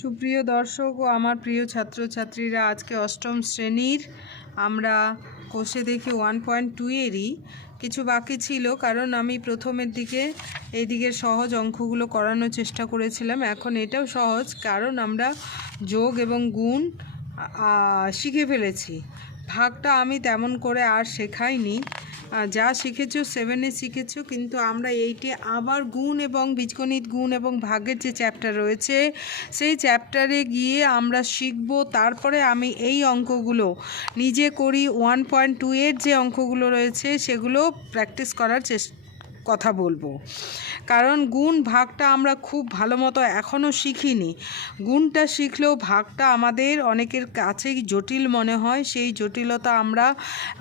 সুপ্রিয় দর্শক ও আমার প্রিয় ছাত্রছাত্রীরা, আজকে অষ্টম শ্রেণীর আমরা কোষে দেখি 1.2 এরই কিছু বাকি ছিল, কারণ আমি প্রথমের দিকে এইদিকে সহজ অঙ্কগুলো করানোর চেষ্টা করেছিলাম। এখন এটাও সহজ, কারণ আমরা যোগ এবং গুণ শিখে ফেলেছি। ভাগটা আমি তেমন করে আর শেখাইনি, যা শিখেছো 7-এ শিখেছো, কিন্তু আমরা 8-এ আবার গুণ এবং বীজগণিত গুণ এবং ভাগের যে চ্যাপ্টার রয়েছে সেই চ্যাপ্টারে গিয়ে আমরা শিখব। তারপরে আমি এই অঙ্কগুলো নিজে করি, 1.2 এর যে অঙ্কগুলো রয়েছে সেগুলো প্র্যাকটিস করার কথা বলবো। কারণ গুণ ভাগটা আমরা খুব ভালো মতো এখনও শিখিনি। গুণটা শিখলেও ভাগটা আমাদের অনেকের কাছেই জটিল মনে হয়। সেই জটিলতা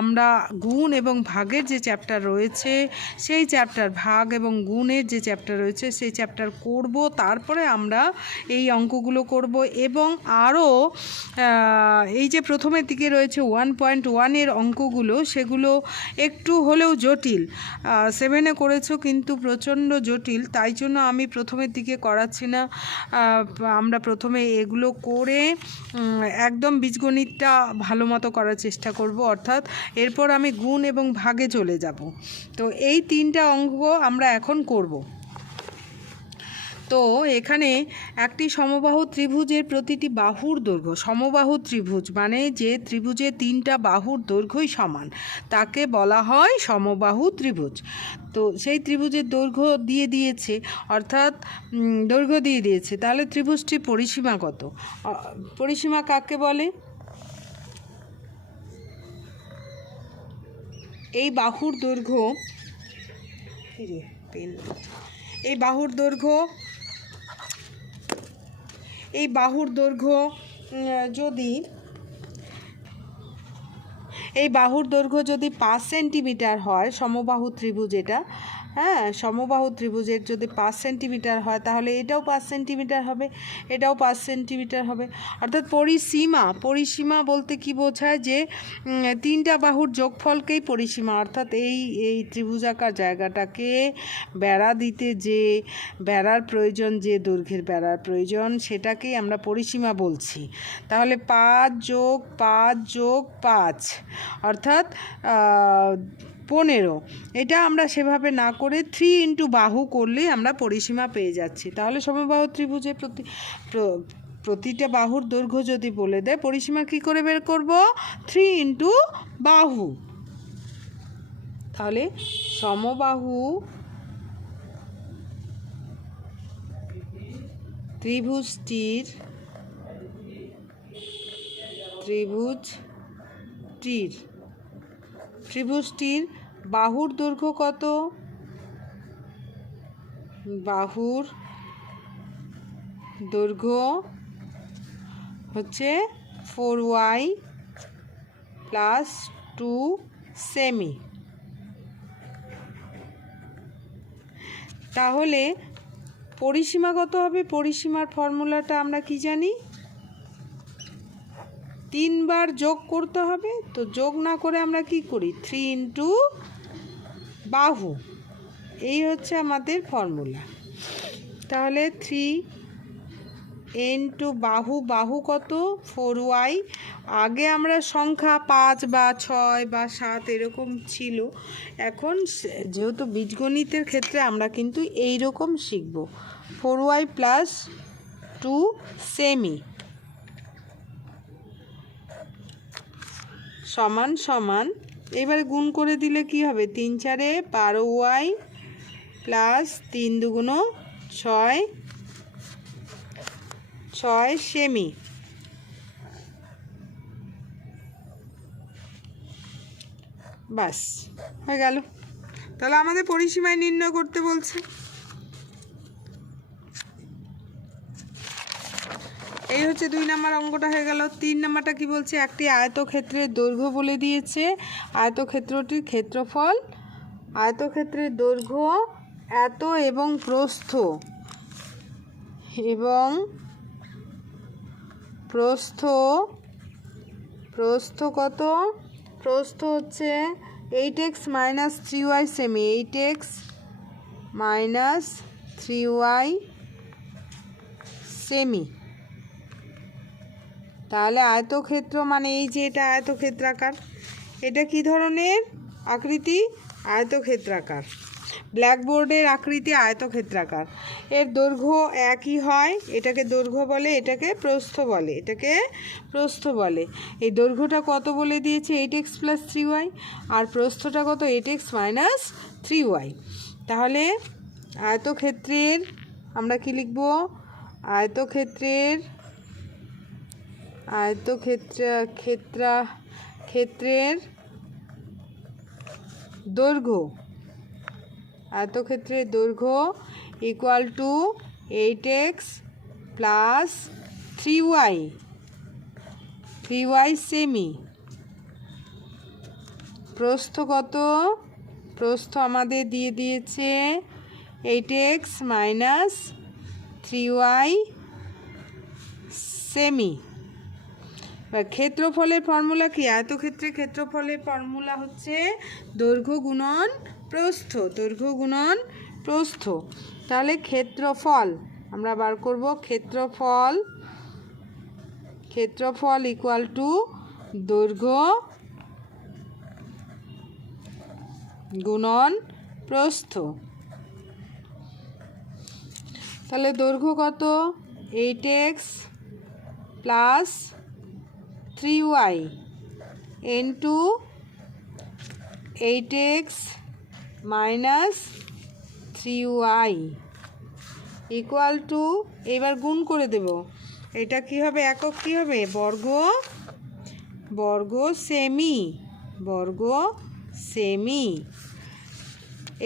আমরা গুণ এবং ভাগের যে চ্যাপ্টার রয়েছে সেই চ্যাপ্টার, ভাগ এবং গুণের যে চ্যাপ্টার রয়েছে সেই চ্যাপ্টার করব। তারপরে আমরা এই অঙ্কগুলো করব এবং আরও এই যে প্রথমের দিকে রয়েছে 1.1 এর অঙ্কগুলো, সেগুলো একটু হলেও জটিল। 7-এ করেছো কিন্তু প্রচণ্ড জটিল, তাই জন্য আমি প্রথমের দিকে করাচ্ছি না। আমরা প্রথমে এগুলো করে একদম বীজগণিতটা ভালো মতো করার চেষ্টা করব, অর্থাৎ এরপর আমি গুণ এবং ভাগে চলে যাব। তো এই 3টা অঙ্ক আমরা এখন করব। তো এখানে একটি সমবাহু ত্রিভুজের প্রতিটি বাহুর দৈর্ঘ্য, সমবাহু ত্রিভুজ মানে যে ত্রিভুজের 3টা বাহুর দৈর্ঘ্যই সমান, তাকে বলা হয় সমবাহু ত্রিভুজ। তো সেই ত্রিভুজের দৈর্ঘ্য দিয়ে দিয়েছে, অর্থাৎ দৈর্ঘ্য দিয়ে দিয়েছে। তাহলে ত্রিভুজটির পরিসীমা কত? পরিসীমা কাকে বলে? এই বাহুর দৈর্ঘ্য, এই বাহুর দৈর্ঘ্য যদি 5 সেন্টিমিটার হয়, সমবাহু ত্রিভুজ এটা, সমবাহু ত্রিভুজের যদি 5 সেন্টিমিটার হয়, তাহলে এটাও 5 সেন্টিমিটার হবে, এটাও 5 সেন্টিমিটার হবে। অর্থাৎ পরিসীমা বলতে কি বোঝায়? যে 3টা বাহুর যোগফলকেই পরিসীমা, অর্থাৎ এই ত্রিভুজাকার জায়গাটাকে বেড়া দিতে যে বেড়ার প্রয়োজন, যে দৈর্ঘ্যের বেড়ার প্রয়োজন, সেটাকেই আমরা পরিসীমা বলছি। তাহলে 5 যোগ 5 যোগ 5 অর্থাৎ 15। এটা আমরা সেভাবে না করে 3 ইন্টু বাহু করলে আমরা পরিসীমা পেয়ে যাচ্ছি। তাহলে সমবাহু ত্রিভুজের প্রতিটা বাহুর দৈর্ঘ্য যদি বলে দেয়, পরিসীমা কি করে বের করব? 3 ইন্টু বাহু। তাহলে সমবাহু ত্রিভুজটির বাহুর দৈর্ঘ্য কত? বাহুর দৈর্ঘ্য হচ্ছে 4y + 2 সেমি। তাহলে পরিসীমা কত হবে? পরিসীমার ফর্মুলাটা আমরা কি জানি? 3 বার যোগ করতে হবে। তো যোগ না করে আমরা কি করি? 3 ইন্টু বাহু, এই হচ্ছে আমাদের ফর্মুলা। তাহলে 3 ইন্টু বাহু কত? 4y। আগে আমরা সংখ্যা 5 বা 6 বা 7 এরকম ছিল, এখন যেহেতু বীজগণিতের ক্ষেত্রে আমরা কিন্তু এই রকম শিখব। 4y + 2 সেমি সমান এবারে গুণ করে দিলে কি হবে? 3 × 4 = 12y + 3 × 2 = 6 সেমি। বাস, হয়ে গেল। তাহলে আমাদের পরিসীমায় নির্ণয় করতে বলছে। এই হচ্ছে 2 নম্বর অঙ্কটা হয়ে গেল। 3 নম্বরটা কি বলছে? একটি আয়তক্ষেত্রের দৈর্ঘ্য বলে দিয়েছে, আয়তক্ষেত্রটির ক্ষেত্রফল। আয়তক্ষেত্রের দৈর্ঘ্য এত এবং প্রস্থ কত? প্রস্থ হচ্ছে 8x - 3y semi, 8x - 3y semi. তাহলে আয়তক্ষেত্র মানে এই যে এটা আয়তক্ষেত্রাকার, এটা কি ধরনের আকৃতি? আয়তক্ষেত্রাকার। ব্ল্যাকবোর্ডের আকৃতি আয়তক্ষেত্রাকার। এর দৈর্ঘ্য একই হয়, এটাকে দৈর্ঘ্য বলে, এটাকে প্রস্থ বলে, এটাকে প্রস্থ বলে। এই দৈর্ঘ্যটা কত বলে দিয়েছে? 8x + 3y। আর প্রস্থটা কত? 8x - 3y। তাহলে আয়তক্ষেত্রের আমরা কি লিখব? ক্ষেত্রের দৈর্ঘ্য, আয়তক্ষেত্রের দৈর্ঘ্য equal to 8x + 3y semi. প্রস্থ কত? প্রস্থ আমাদের দিয়ে দিয়েছে 8x - 3y সেমি। এবার ক্ষেত্রফলের ফর্মুলা কি? আয়তক্ষেত্রের ক্ষেত্রফলের ফর্মুলা হচ্ছে দৈর্ঘ্য গুণন প্রস্থ, দৈর্ঘ্য গুণন প্রস্থ। তাহলে ক্ষেত্রফল আমরা বার করব, ক্ষেত্রফল ইকুয়াল টু দৈর্ঘ্য গুণন প্রস্থ। তাহলে দৈর্ঘ্য কত? 8x + 3y into 8x - 3y equal to, এবার গুণ করে দেব। এটা কি হবে? একক কি হবে? বর্গ সেমি, বর্গ সেমি।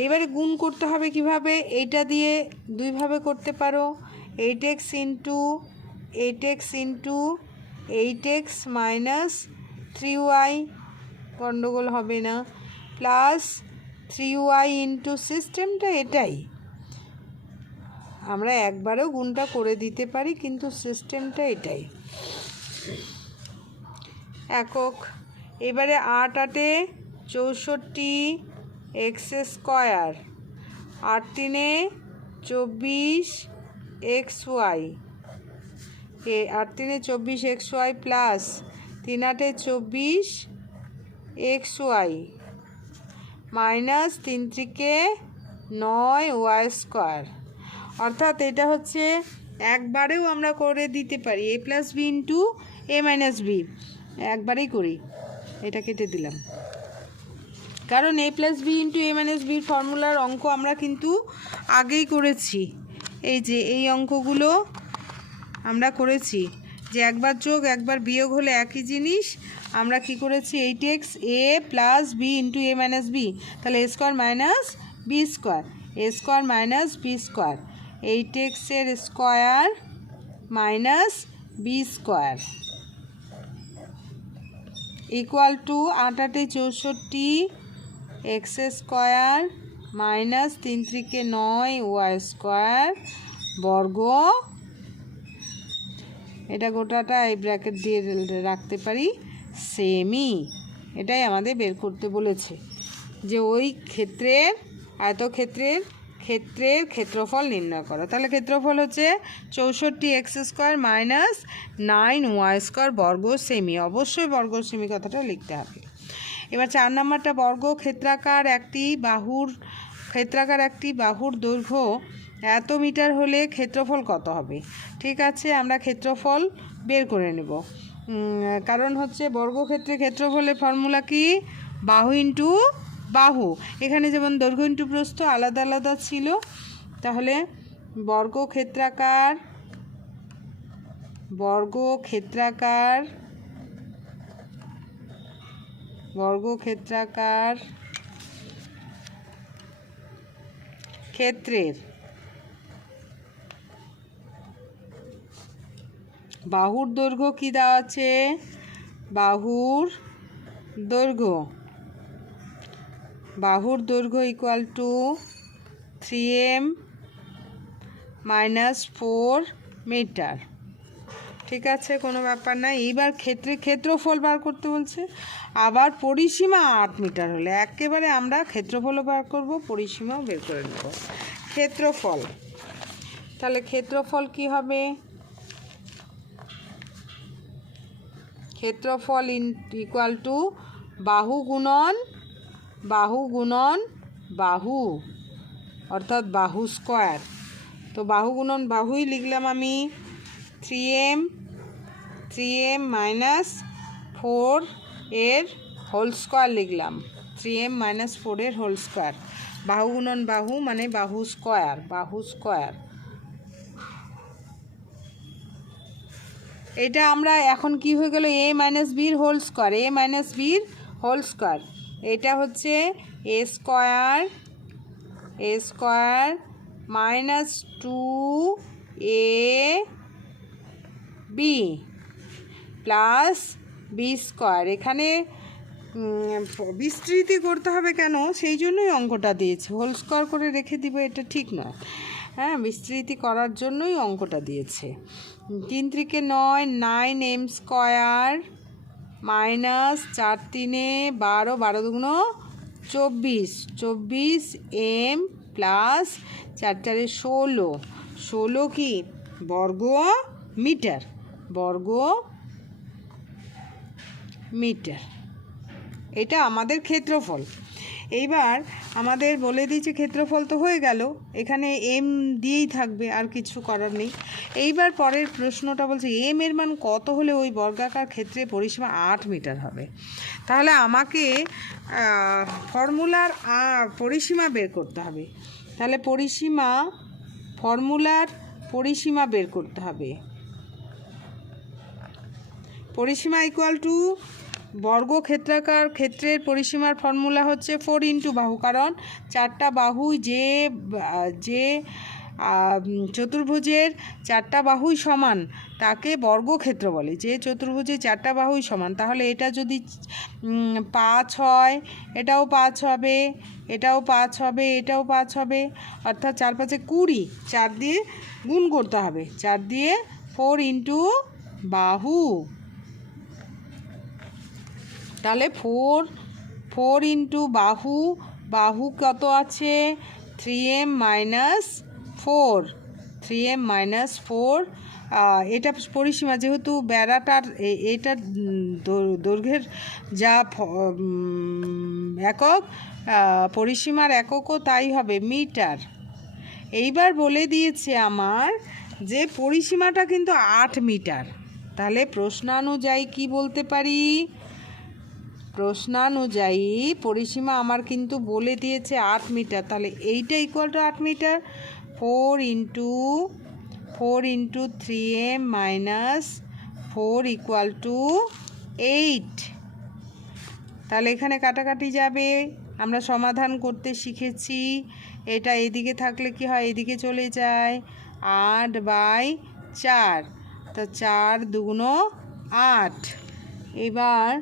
এইবারে গুণ করতে হবে কিভাবে? এইটা দিয়ে দুইভাবে করতে পারো। 8x ইন্টু 8x - 3y, গণ্ডগোল হবে না, প্লাস 3y ইন্টু, সিস্টেমটা এটাই, আমরা একবারেও গুণটা করে দিতে পারি, কিন্তু সিস্টেমটা এটাই। একক। এবারে 8 × 8 = 64 x², 8 × 3 = 24 xy, 8 × 3 = 24 xy plus 3 × 8 = 24 xy minus 3 × 3 = 9 y²। অর্থাৎ এটা হচ্ছে একবারেও আমরা করে দিতে পারি, a + b × a - b, একবারেই করি। এটা কেটে দিলাম, কারণ a + b × a - b ফর্মুলার অঙ্ক আমরা কিন্তু আগেই করেছি। এই যে এই অঙ্কগুলো আমরা করেছি, যে একবার যোগ একবার বিয়োগ হলে একই জিনিস। আমরা কি করেছি? 8x a + b × a - b, তাহলে a² - b², a² - b², 8x এর square minus b² equal to 8 × 8 = 64 x² minus 3 × 3 = 9 y² বর্গ। এটা গোটাটা এই ব্র্যাকেট দিয়ে রাখতে পারি, সেমি। এটাই আমাদের বের করতে বলেছে, যে ওই ক্ষেত্রের আয়তক্ষেত্রের ক্ষেত্রফল নির্ণয় করো। তাহলে ক্ষেত্রফল হচ্ছে 64 x² মাইনাস 9 y² বর্গ সেমি। অবশ্যই বর্গ সেমি কথাটা লিখতে হবে। এবার 4 নম্বরটা, ক্ষেত্রাকার একটি বাহুর দৈর্ঘ্য এত মিটার হলে ক্ষেত্রফল কত হবে? ঠিক আছে, আমরা ক্ষেত্রফল বের করে নেব। কারণ হচ্ছে বর্গক্ষেত্রে ক্ষেত্রফলের ফর্মুলা কি? বাহু ইন্টু বাহু। এখানে যেমন দৈর্ঘ্য ইন্টু প্রস্থ আলাদা আলাদা ছিল, তাহলে বর্গক্ষেত্রাকার ক্ষেত্রের বাহুর দৈর্ঘ্য কি দেওয়া আছে? বাহুর দৈর্ঘ্য ইকুয়াল টু 3m - 4 মিটার। ঠিক আছে, কোনো ব্যাপার না। এইবার ক্ষেত্রফল বার করতে বলছে। আবার পরিসীমা 8 মিটার হলে একেবারে আমরা ক্ষেত্রফলও বার করব, পরিসীমাও বের করে নেব। ক্ষেত্রফল, তাহলে ক্ষেত্রফল কি হবে? ক্ষেত্রফল ইকুয়াল টু বাহু গুণন বাহু, অর্থাৎ বাহু স্কোয়ার। তো বাহু গুণন বাহুই লিখলাম আমি 3m মাইনাস 4 এর হোল স্কোয়ার লিখলাম, 3m মাইনাস 4 এর হোল স্কোয়ার। বাহু গুণন বাহু মানে বাহু স্কোয়ার। এটা আমরা এখন কি হয়ে গেল, a মাইনাস বির হোল স্কোয়ার, এটা হচ্ছে a square minus 2ab plus B square. এখানে বিস্তৃতি করতে হবে কেন, সেই জন্যই অঙ্কটা দিয়েছে। হোল স্কোয়ার করে রেখে দিব এটা ঠিক নয়, হ্যাঁ, বিস্তৃতি করার জন্যই অঙ্কটা দিয়েছে। 3 3 9, 9m square minus 4 3 12, 12 2 24m plus 4 4 16 কি বর্গ মিটার। এটা আমাদের ক্ষেত্রফল। এইবার আমাদের বলে দিয়েছে ক্ষেত্রফল তো হয়ে গেল, এখানে এম দিয়েই থাকবে, আর কিছু করার নেই। এইবার পরের প্রশ্নটা বলছে এম এর মান কত হলে ওই বর্গাকার ক্ষেত্রে পরিসীমা 8 মিটার হবে। তাহলে আমাকে ফর্মুলার পরিসীমা বের করতে হবে। তাহলে পরিসীমা বের করতে হবে। পরিসীমা ইকুয়াল টু বর্গক্ষেত্রাকার ক্ষেত্রের পরিসীমার ফর্মুলা হচ্ছে 4 ইন্টু বাহু, কারণ 4টা বাহু যে চতুর্ভুজের 4টা বাহুই সমান তাকে বর্গক্ষেত্র বলে। যে চতুর্ভুজের 4টা বাহুই সমান, তাহলে এটা যদি 5 হয়, এটাও 5 হবে, এটাও 5 হবে, এটাও 5 হবে, অর্থাৎ 4 5 20, 4 দিয়ে গুণ করতে হবে, 4 দিয়ে 4 ইন্টু বাহু। তাহলে 4 ইন্টু বাহু কত আছে 3m মাইনাস 4। এটা পরিসীমা, যেহেতু বেড়াটার এটার দৈর্ঘ্যের যা একক, পরিসীমার এককও তাই হবে মিটার। এইবার বলে দিয়েছে আমার যে পরিসীমাটা কিন্তু 8 মিটার। তাহলে প্রশ্নানুযায়ী কি বলতে পারি, পরিসীমা আমার কিন্তু বলে দিয়েছে 8 মিটার। তাহলে এইটা ইকুয়াল টু 8 মিটার। 4 into 3m minus 4 equal to 8। তাহলে এখানে কাটাকাটি যাবে, আমরা সমাধান করতে শিখেছি। এটা এদিকে থাকলে কি হয়, এদিকে চলে যায়, 8/4, তো 4 2 8। এবার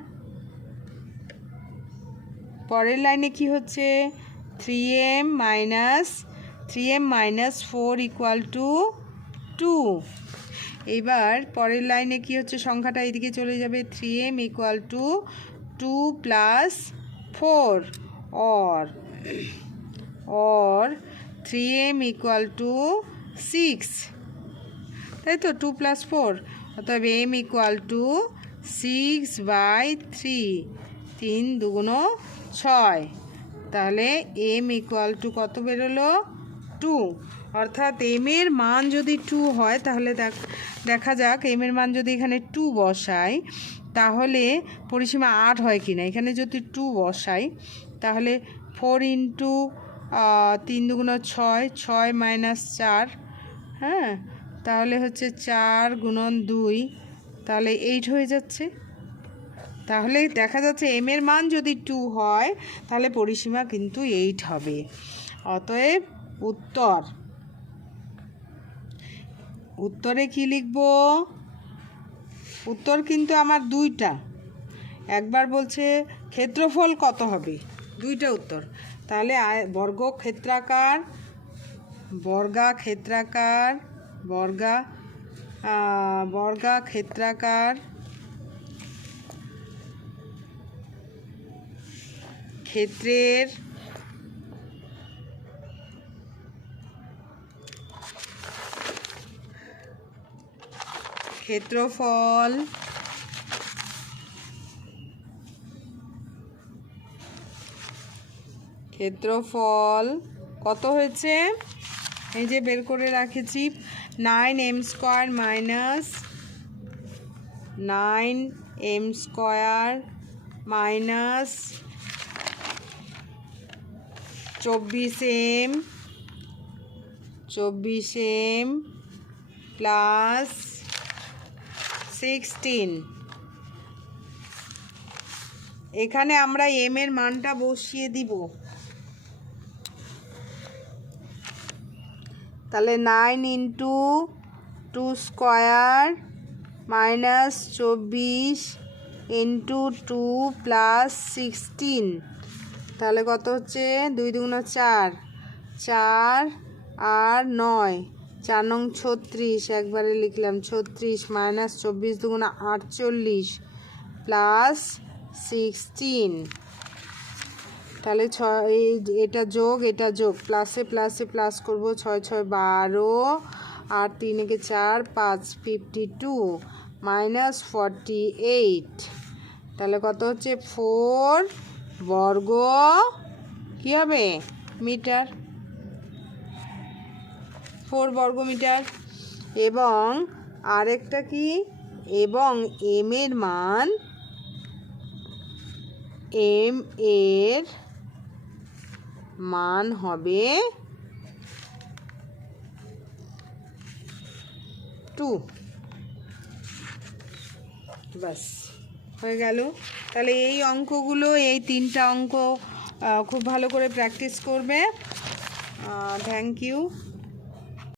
পরের লাইনে কি হচ্ছে 3m মাইনাস 4 ইকুয়াল টু 2। এবার পরের লাইনে কি হচ্ছে, সংখ্যাটা এদিকে চলে যাবে, 3m equal to 2 plus 4, or 3m equal to 6, তাই তো, 2 প্লাস 4, অতএব m ইকুয়াল টু 6/3, 3 2 6। তাহলে m ইকুয়াল টু কত বেরোলো 2। অর্থাৎ m এর মান যদি 2 হয়, তাহলে দেখা যাক m এর মান যদি এখানে 2 বসাই তাহলে পরিসীমা 8 হয় কি না। এখানে যদি 2 বসাই তাহলে 4 ইন্টু 3 2 6, 6 মাইনাস 4, হ্যাঁ, তাহলে হচ্ছে 4 গুণন 2, তাহলে 8 হয়ে যাচ্ছে। তাহলে দেখা যাচ্ছে m এর মান যদি 2 হয় তাহলে পরিসীমা কিন্তু 8 হবে। অতএব উত্তরে কি লিখব, উত্তর কিন্তু আমার দুইটা। একবার বলছে ক্ষেত্রফল কত হবে, দুইটা উত্তর। তাহলে বর্গাক্ষেত্রাকার ক্ষেত্রের ক্ষেত্রফল ক্ষেত্রফল কত হয়েছে, এই যে বের করে রাখেছি, 9m² minus 9m² minus 24m plus 16। এখানে আমরা m এর মানটা বসিয়ে দিব, তাহলে 9 ইন্টু 2² মাইনাস 24 ইন্টু 2 প্লাস 16, তাহলে কত হচ্ছে, 2 দুগুণা 4, 4 আর 9, 4 নং 36, একবারে লিখলাম 36 মাইনাস 24 দুগুণা 48 প্লাস 16, তাহলে এটা যোগ প্লাসে প্লাসে প্লাস করবো, 6 6 12 আর 3 একে 4 5 52 মাইনাস 48, তাহলে কত হচ্ছে 4 বর্গ কী হবে মিটার, 4 বর্গ মিটার। এবং আরেকটা কি, এবং m এর মান, m এর মান হবে 2, বাস হয়ে গেল। তাহলে এই অঙ্কগুলো, এই 3টা অঙ্ক খুব ভালো করে প্র্যাকটিস করবে। Thank you.